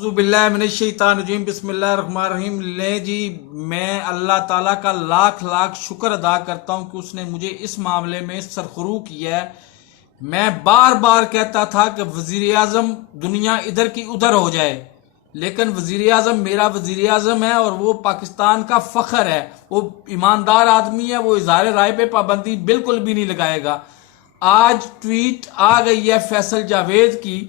اعوذ باللہ من الشیطان الرجیم بسم اللہ الرحمن الرحیم۔ لے جی، میں اللہ تعالیٰ کا لاکھ لاکھ شکر ادا کرتا ہوں کہ اس نے مجھے اس معاملے میں سرخرو کیا ہے۔ میں بار بار کہتا تھا کہ وزیر اعظم دنیا ادھر کی ادھر ہو جائے، لیکن وزیر اعظم میرا وزیر اعظم ہے اور وہ پاکستان کا فخر ہے، وہ ایماندار آدمی ہے، وہ اظہار رائے پہ پابندی بالکل بھی نہیں لگائے گا۔ آج ٹویٹ آ گئی ہے فیصل جاوید کی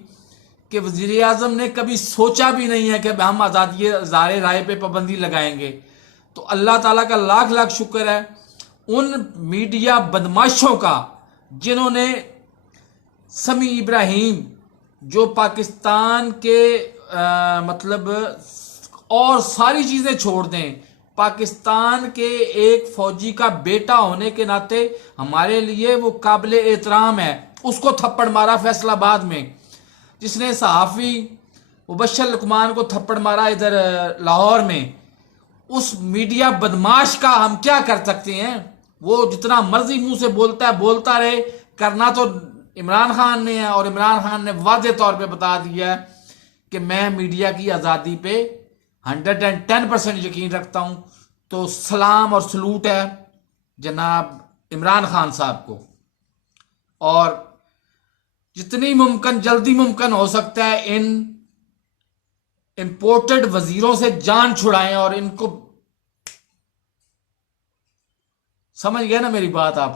کہ وزیر اعظم نے کبھی سوچا بھی نہیں ہے کہ ہم آزادی اظہار رائے پہ پابندی لگائیں گے۔ تو اللہ تعالیٰ کا لاکھ لاکھ شکر ہے ان میڈیا بدماشوں کا جنہوں نے سمیع ابراہیم جو پاکستان کے مطلب اور ساری چیزیں چھوڑ دیں، پاکستان کے ایک فوجی کا بیٹا ہونے کے ناطے ہمارے لیے وہ قابل احترام ہے، اس کو تھپڑ مارا فیصل آباد میں۔ جس نے صحافی مبشر لقمان کو تھپڑ مارا ادھر لاہور میں، اس میڈیا بدماش کا ہم کیا کر سکتے ہیں؟ وہ جتنا مرضی منہ سے بولتا ہے بولتا رہے، کرنا تو عمران خان نے ہے، اور عمران خان نے واضح طور پہ بتا دیا ہے کہ میں میڈیا کی آزادی پہ 110% یقین رکھتا ہوں۔ تو سلام اور سلوٹ ہے جناب عمران خان صاحب کو، اور جتنی ممکن جلدی ممکن ہو سکتا ہے ان امپورٹڈ وزیروں سے جان چھڑائیں، اور ان کو سمجھ گئے نا میری بات؟ آپ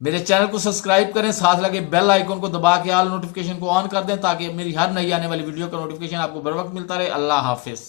میرے چینل کو سبسکرائب کریں، ساتھ لگے بیل آئیکن کو دبا کے آل نوٹیفیکیشن کو آن کر دیں تاکہ میری ہر نئی آنے والی ویڈیو کا نوٹیفیکیشن آپ کو بر وقت ملتا رہے۔ اللہ حافظ۔